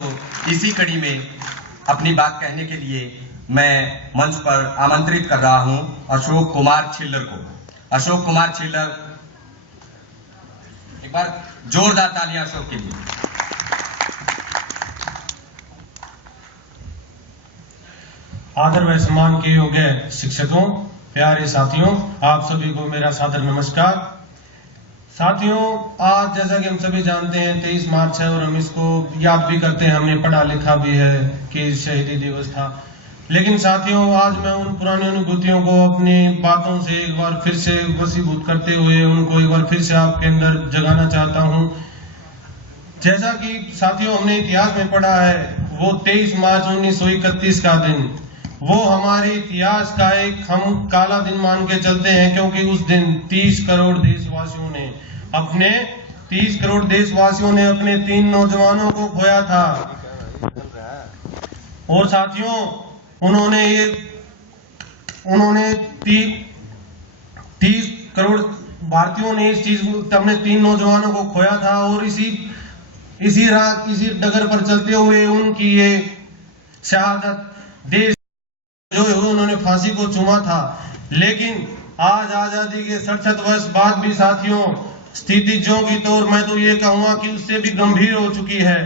तो इसी कड़ी में अपनी बात कहने के लिए मैं मंच पर आमंत्रित कर रहा हूं अशोक कुमार छिल्लर को। अशोक कुमार छिल्लर, एक बार जोरदार तालियां अशोक के लिए। आदर व सम्मान के योग्य शिक्षकों, प्यारे साथियों, आप सभी को मेरा सादर नमस्कार। साथियों, आज जैसा कि हम सभी जानते हैं 23 मार्च है और हम इसको याद भी करते हैं, हमने पढ़ा लिखा भी है कि शहीदी दिवस था। लेकिन साथियों, आज मैं उन पुरानी अनुभूतियों को अपनी बातों से एक बार फिर से वशीभूत करते हुए उनको एक बार फिर से आपके अंदर जगाना चाहता हूं। जैसा कि साथियों हमने इतिहास में पढ़ा है, वो 23 मार्च 1931 का दिन, वो हमारे इतिहास का एक हम काला दिन मान के चलते हैं, क्योंकि उस दिन 30 करोड़ देशवासियों ने अपने 3 नौजवानों को खोया था। और साथियों, उन्होंने 30 करोड़ भारतीयों ने इस चीज अपने 3 नौजवानों को खोया था। और इसी डगर पर चलते हुए उनकी ये शहादत देश जो उन्होंने फांसी को चूमा था। लेकिन आज आजादी के 67 वर्ष बाद भी साथियों स्थिति जो की तो मैं तो ये कहूंगा कि उससे भी गंभीर हो चुकी है।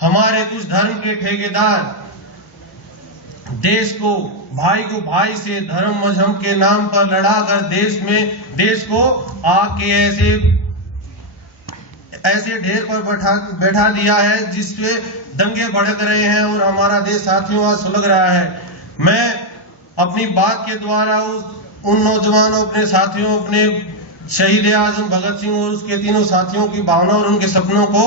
हमारे कुछ धर्म के ठेकेदार देश को भाई से धर्म मजहब के नाम पर लड़ाकर देश को आके ऐसे ढेर पर बैठा दिया है जिसपे दंगे भड़क रहे हैं और हमारा देश साथियों आज सुलग रहा है। मैं अपनी बात के द्वारा उन नौजवानों, अपने साथियों, अपने शहीद आजम भगत सिंह और उसके तीनों साथियों की भावना और उनके सपनों को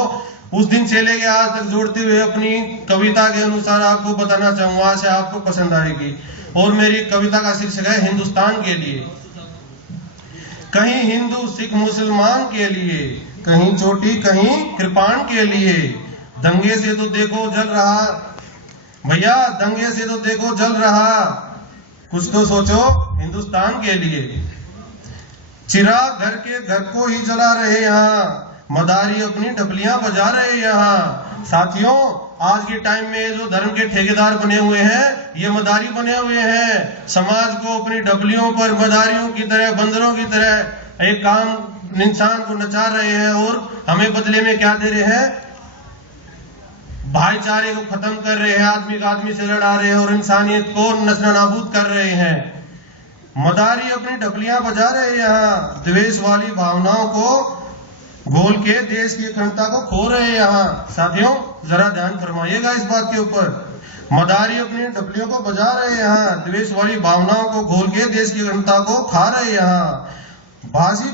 उस दिन से लेकर आज तक जोड़ते हुए अपनी कविता के अनुसार आपको बताना चाहूंगा। आशा आपको पसंद आएगी। और मेरी कविता का शीर्षक है हिंदुस्तान के लिए। कहीं हिंदू सिख मुसलमान के लिए, कहीं चोटी कहीं कृपाण के लिए, दंगे से तो देखो जल रहा भैया, दंगे से तो देखो जल रहा, कुछ तो सोचो हिंदुस्तान के लिए। चिराग घर को ही जला रहे यहाँ, मदारी अपनी डबलियां बजा रहे यहाँ। साथियों, आज के टाइम में जो धर्म के ठेकेदार बने हुए हैं, ये मदारी बने हुए हैं। समाज को अपनी डबलियों पर मदारियों की तरह, बंदरों की तरह एक काम इंसान को नचा रहे हैं। और हमें बदले में क्या दे रहे हैं? भाईचारे को खत्म कर रहे हैं, आदमी का आदमी से लड़ा रहे हैं और इंसानियत को नस्तानाबूद कर रहे हैं। मदारी अपनी डबलियां बजा रहे हैं यहाँ, द्वेष वाली भावनाओं को घोल के देश की अखंडता को खो रहे हैं यहाँ। साथियों, जरा ध्यान फरमाइएगा इस बात के ऊपर। मदारी अपनी डबलियों को बजा रहे हैं यहाँ, द्वेष वाली भावनाओं को घोल के देश की अखंडता को खा रहे हैं यहाँ।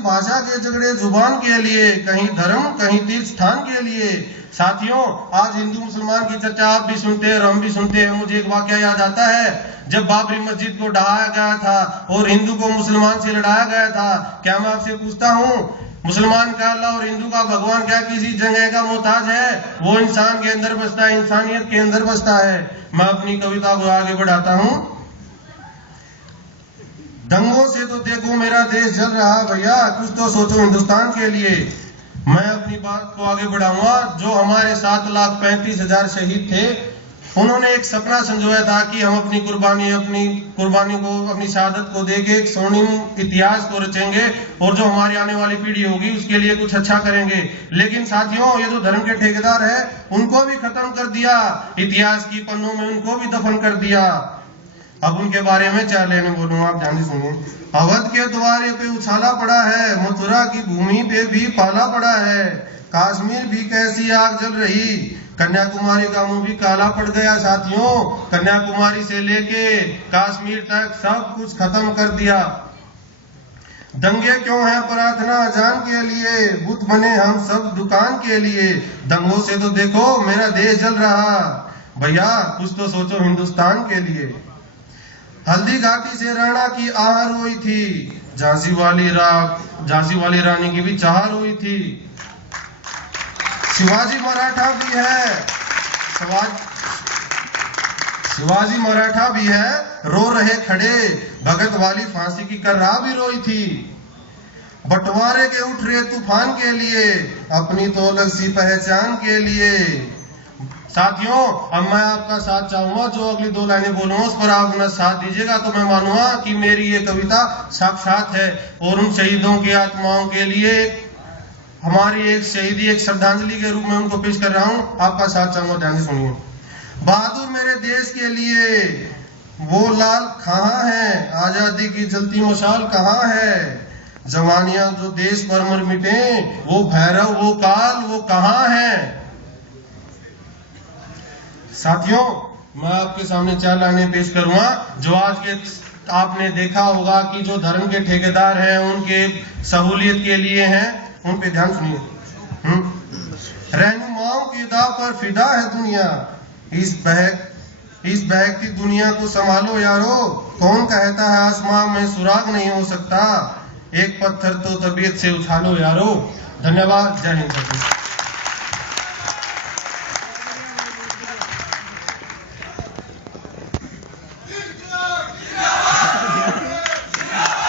भाषा के झगड़े जुबान के लिए, कहीं धर्म कहीं तीर्थ स्थान के लिए। साथियों, आज हिंदू मुसलमान की चर्चा आप भी सुनते हैं और हम भी सुनते हैं। मुझे एक वाकया याद आता है, जब बाबरी मस्जिद को ढहाया गया था और हिंदू को मुसलमान से लड़ाया गया था। क्या मैं आपसे पूछता हूँ, मुसलमान का अल्लाह और हिंदू का भगवान क्या किसी जगह का मोहताज है? वो इंसान के अंदर बसता है, इंसानियत के अंदर बसता है। मैं अपनी कविता को आगे बढ़ाता हूँ। दंगों से तो देखो मेरा देश जल रहा भैया, कुछ तो सोचो हिंदुस्तान के लिए। मैं अपनी बात को आगे बढ़ाऊंगा। जो हमारे 7,35,000 शहीद थे, उन्होंने एक सपना संजोया था कि हम अपनी कुर्बानी को, अपनी शहादत को देके एक स्वर्णिम इतिहास को रचेंगे और जो हमारी आने वाली पीढ़ी होगी उसके लिए कुछ अच्छा करेंगे। लेकिन साथियों, ये जो धर्म के ठेकेदार है, उनको भी खत्म कर दिया, इतिहास की पन्नों में उनको भी दफन कर दिया। अब उनके बारे में क्या लेने बोलूंगा, आप ध्यान से सुनिए। अवध के द्वारे पे उछाला पड़ा है, मथुरा की भूमि पे भी पाला पड़ा है, कश्मीर भी कैसी आग जल रही, कन्याकुमारी का मुंह भी काला पड़ गया। साथियों, कन्याकुमारी से लेके कश्मीर तक सब कुछ खत्म कर दिया। दंगे क्यों हैं प्रार्थना अजान के लिए, बुत बने हम सब दुकान के लिए, दंगों से तो देखो मेरा देश जल रहा भैया, कुछ तो सोचो हिंदुस्तान के लिए। हल्दी घाटी से राणा की आह रोई थी, झांसी वाली रानी की भी चाह रोई थी। शिवाजी मराठा भी है, रो रहे खड़े, भगत वाली फांसी की कर्रा भी रोई थी। बंटवारे के उठ रहे तूफान के लिए, अपनी तो अलग सी पहचान के लिए। साथियों, अब मैं आपका साथ चाहूंगा, जो अगली 2 लाइनें बोलूंगा उस पर आप अपना साथ दीजिएगा, तो मैं मानूंगा कि मेरी ये कविता साक्षात है और उन शहीदों की आत्माओं के लिए हमारी एक शहीदी, एक श्रद्धांजलि के रूप में उनको पेश कर रहा हूं। आपका साथ चाहूंगा, ध्यान से सुनिए। बहादुर मेरे देश के लिए वो लाल कहाँ है, आजादी की जलती मशाल कहाँ है, जवानियां जो देश पर मर मिटे, वो भैरव वो काल वो कहाँ है। साथियों, मैं आपके सामने 4 लाइनें पेश करूंगा जो आज के आपने देखा होगा कि जो धर्म के ठेकेदार हैं उनके सहूलियत के लिए हैं, उन पे ध्यान सुनिए। रहनुमाओं की अदा पर फिदा है दुनिया, इस बहकती दुनिया को संभालो यारो, कौन कहता है आसमान में सुराग नहीं हो सकता, एक पत्थर तो तबीयत से उछालो यारो। धन्यवाद। जय हिंद।